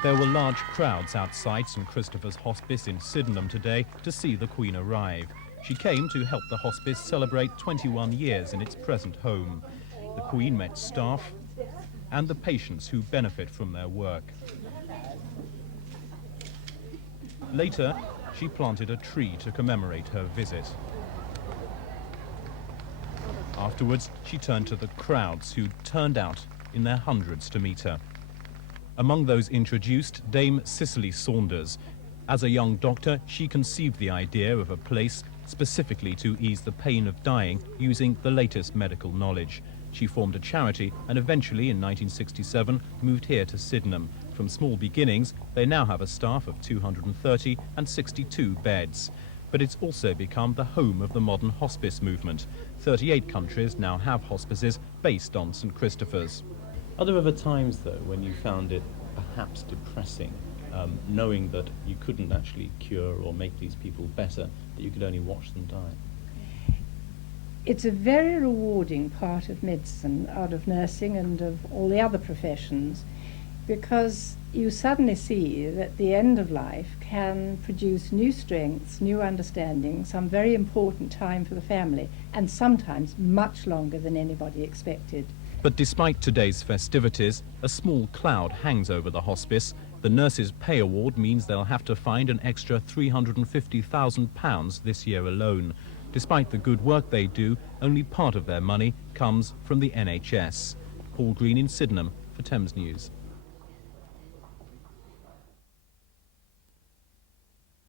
There were large crowds outside St Christopher's Hospice in Sydenham today to see the Queen arrive. She came to help the hospice celebrate 21 years in its present home. The Queen met staff and the patients who benefit from their work. Later, she planted a tree to commemorate her visit. Afterwards, she turned to the crowds who turned out in their hundreds to meet her. Among those introduced, Dame Cicely Saunders. As a young doctor, she conceived the idea of a place specifically to ease the pain of dying using the latest medical knowledge. She formed a charity and eventually, in 1967, moved here to Sydenham. From small beginnings, they now have a staff of 230 and 62 beds. But it's also become the home of the modern hospice movement. 38 countries now have hospices based on St Christopher's. Are there ever times, though, when you found it perhaps depressing, knowing that you couldn't actually cure or make these people better, that you could only watch them die? It's a very rewarding part of medicine, out of nursing and of all the other professions, because you suddenly see that the end of life can produce new strengths, new understanding, some very important time for the family, and sometimes much longer than anybody expected. But despite today's festivities, a small cloud hangs over the hospice. The nurses' pay award means they'll have to find an extra £350,000 this year alone. Despite the good work they do, only part of their money comes from the NHS. Paul Green in Sydenham for Thames News.